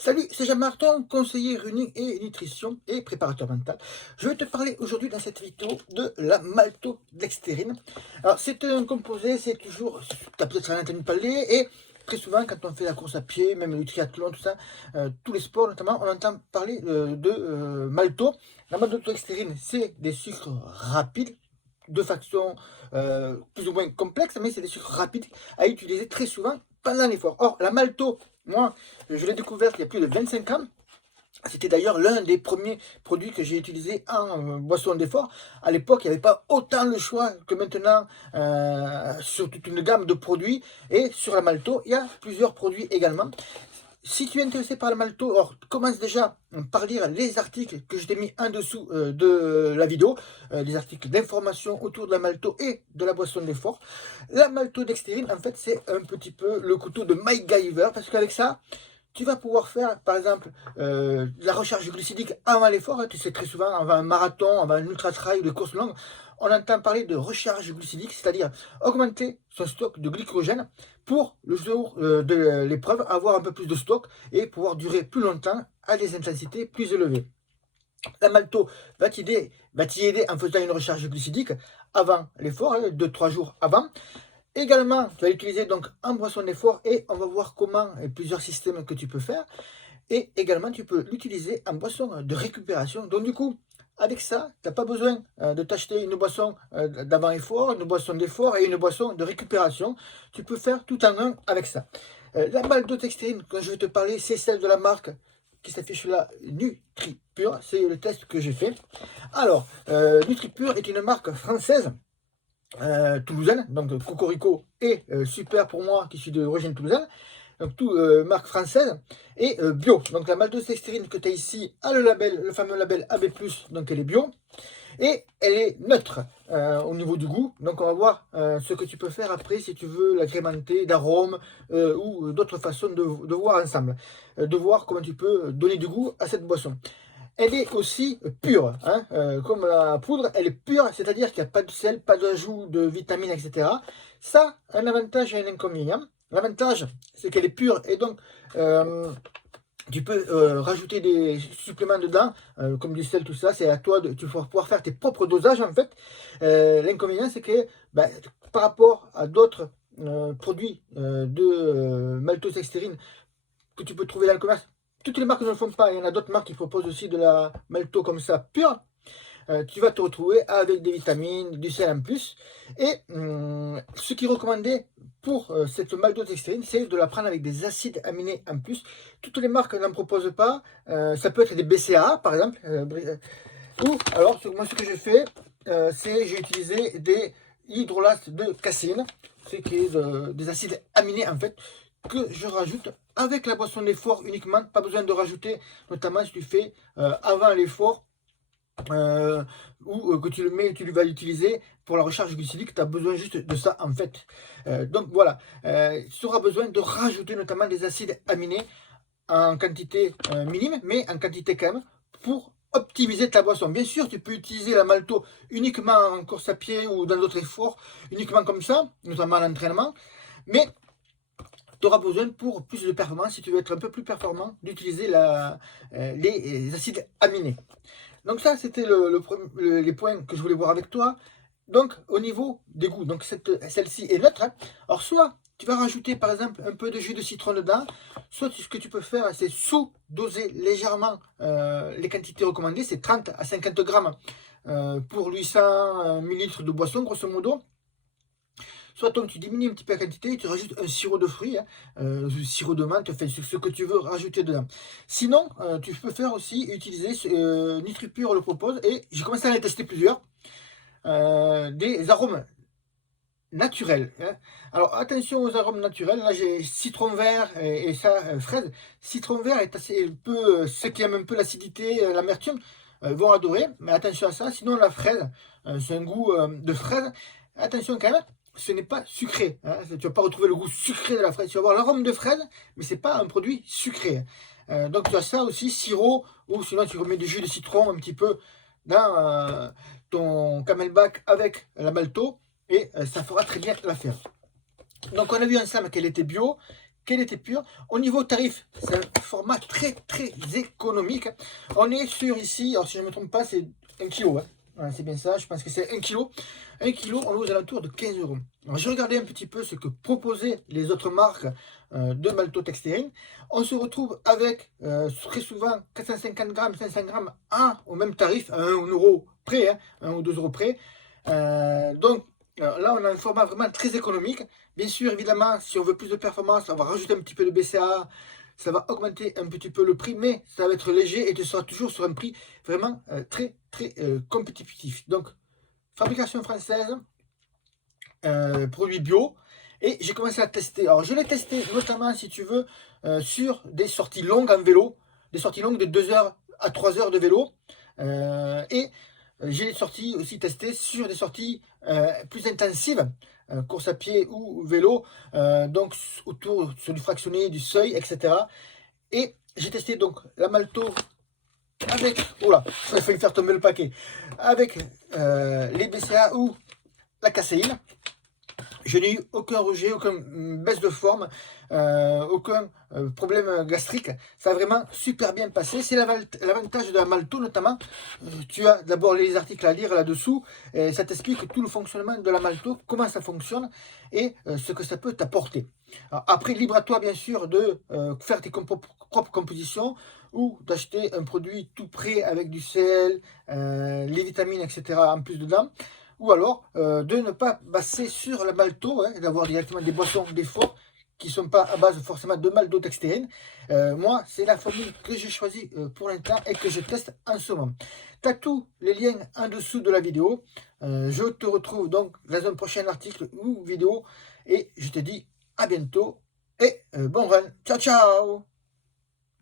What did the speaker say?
Salut, c'est Jean-Marc, ton conseiller running et nutrition et préparateur mental. Je vais te parler aujourd'hui dans cette vidéo de la maltodextrine. Alors, c'est un composé, c'est toujours, tu as peut-être rien entendu parler, et très souvent, quand on fait la course à pied, même le triathlon, tout ça, tous les sports notamment, on entend parler de malto. La maltodextrine, c'est des sucres rapides, de façon plus ou moins complexe, mais c'est des sucres rapides à utiliser très souvent pendant l'effort. Or, la malto, moi, je l'ai découverte il y a plus de 25 ans. C'était d'ailleurs l'un des premiers produits que j'ai utilisé en boisson d'effort. À l'époque, il n'y avait pas autant le choix que maintenant sur toute une gamme de produits. Et sur la malto, il y a plusieurs produits également. Si tu es intéressé par le malto, alors commence déjà par lire les articles que je t'ai mis en dessous de la vidéo, les articles d'information autour de la malto et de la boisson d'effort. La maltodextrine, en fait, c'est un petit peu le couteau de MacGyver, parce qu'avec ça, tu vas pouvoir faire, par exemple, la recharge glucidique avant l'effort. Tu sais, très souvent, avant un marathon, avant un ultra-trail ou des courses longues, on entend parler de recharge glucidique, c'est-à-dire augmenter son stock de glycogène pour le jour de l'épreuve, avoir un peu plus de stock et pouvoir durer plus longtemps à des intensités plus élevées. La malto va t'y aider en faisant une recharge glucidique avant l'effort, 2-3 jours avant. Également, tu vas l'utiliser donc en boisson d'effort et on va voir comment et plusieurs systèmes que tu peux faire. Et également, tu peux l'utiliser en boisson de récupération. Donc du coup, avec ça, tu n'as pas besoin de t'acheter une boisson d'avant-effort, une boisson d'effort et une boisson de récupération. Tu peux faire tout en un avec ça. La maltodextrine, quand je vais te parler, c'est celle de la marque qui s'affiche là, NutriPure. C'est le test que j'ai fait. Alors, NutriPure est une marque française toulousaine, donc Cocorico et Super pour moi qui suis d'origine toulousaine, donc tout marque française et bio. Donc la maltodextrine que tu as ici a le label, le fameux label AB+, donc elle est bio et elle est neutre au niveau du goût. Donc on va voir ce que tu peux faire après si tu veux l'agrémenter d'arômes ou d'autres façons de voir ensemble, de voir comment tu peux donner du goût à cette boisson. Elle est aussi pure, hein, comme la poudre, elle est pure, c'est-à-dire qu'il n'y a pas de sel, pas d'ajout de vitamines, etc. Ça a un avantage et un inconvénient. L'avantage, c'est qu'elle est pure et donc tu peux rajouter des suppléments dedans, comme du sel, tout ça. C'est à toi tu vas pouvoir faire tes propres dosages en fait. L'inconvénient, c'est que bah, par rapport à d'autres produits de maltodextrine que tu peux trouver dans le commerce. Toutes les marques ne le font pas. Il y en a d'autres marques qui proposent aussi de la malto comme ça, pure. Tu vas te retrouver avec des vitamines, du sel en plus. Et ce qui est recommandé pour cette maltodextrine, c'est de la prendre avec des acides aminés en plus. Toutes les marques n'en proposent pas. Ça peut être des BCAA, par exemple. Ou alors, moi, ce que j'ai fait, c'est j'ai utilisé des hydrolates de caséine, ce qui est des acides aminés, en fait, que je rajoute avec la boisson d'effort uniquement. Pas besoin de rajouter, notamment si tu fais avant l'effort ou que tu le mets, tu vas l'utiliser pour la recharge glucidique, tu as besoin juste de ça en fait. Donc voilà, tu auras besoin de rajouter notamment des acides aminés en quantité minime, mais en quantité quand même, pour optimiser ta boisson. Bien sûr, tu peux utiliser la malto uniquement en course à pied ou dans d'autres efforts, uniquement comme ça, notamment à l'entraînement, mais tu auras besoin pour plus de performance, si tu veux être un peu plus performant, d'utiliser les acides aminés. Donc ça, c'était les points que je voulais voir avec toi. Donc, au niveau des goûts, donc celle-ci est neutre, hein. Alors, soit tu vas rajouter, par exemple, un peu de jus de citron dedans, soit ce que tu peux faire, c'est sous-doser légèrement les quantités recommandées, c'est 30 à 50 grammes pour 800 millilitres de boisson, grosso modo. Soit donc tu diminues un petit peu la quantité et tu rajoutes un sirop de fruits, hein, sirop de menthe, enfin, ce que tu veux rajouter dedans. Sinon, tu peux faire aussi utiliser, NutriPure le propose, et j'ai commencé à les tester plusieurs, des arômes naturels, hein. Alors attention aux arômes naturels, là j'ai citron vert et ça, fraise. Citron vert est assez un peu, ceux qui aiment un peu l'acidité, l'amertume, vont adorer, mais attention à ça. Sinon la fraise, c'est un goût de fraise. Attention quand même, ce n'est pas sucré, hein. Tu ne vas pas retrouver le goût sucré de la fraise. Tu vas avoir l'arôme de fraise, mais ce n'est pas un produit sucré. Donc tu as ça aussi, sirop, ou sinon tu remets du jus de citron un petit peu dans ton camelback avec la malto et ça fera très bien l'affaire. Donc on a vu ensemble qu'elle était bio, qualité pure. Au niveau tarif, c'est un format très économique. On est sur ici, alors si je ne me trompe pas, c'est 1 kg. Hein. Voilà, c'est bien ça, je pense que c'est 1 kg. 1 kg, on est aux alentours de 15 euros. Alors, j'ai regardé un petit peu ce que proposaient les autres marques de maltodextrine. On se retrouve avec très souvent 450 grammes, 500 grammes au même tarif, à 1 euro près, hein, 1 ou 2 euros près. Donc là, on a un format vraiment très économique. Bien sûr, évidemment, si on veut plus de performance, on va rajouter un petit peu de BCAA. Ça va augmenter un petit peu le prix, mais ça va être léger et tu seras toujours sur un prix vraiment très compétitif. Donc, fabrication française, produit bio. Et j'ai commencé à tester. Alors, je l'ai testé notamment, si tu veux, sur des sorties longues en vélo. Des sorties longues de 2 heures à 3 heures de vélo. Et j'ai sorti aussi testé sur des sorties plus intensives, course à pied ou vélo, donc autour sur du fractionné, du seuil, etc. Et j'ai testé donc la malto avec, oh là, il a fallu faire tomber le paquet, avec les BCA ou la caséine. Je n'ai eu aucun rejet, aucune baisse de forme, aucun problème gastrique. Ça a vraiment super bien passé. C'est l'avantage de la malto notamment. Tu as d'abord les articles à lire là-dessous. Et ça t'explique tout le fonctionnement de la malto, comment ça fonctionne et ce que ça peut t'apporter. Après, libre à toi bien sûr de faire tes propres compositions ou d'acheter un produit tout prêt avec du sel, les vitamines, etc. en plus dedans. Ou alors de ne pas passer sur la malto, hein, d'avoir directement des boissons d'effort qui ne sont pas à base forcément de maltodextrine. Moi, c'est la formule que j'ai choisie pour l'instant et que je teste en ce moment. Tu as tous les liens en dessous de la vidéo. Je te retrouve donc dans un prochain article ou vidéo et je te dis à bientôt et bon run. Ciao, ciao!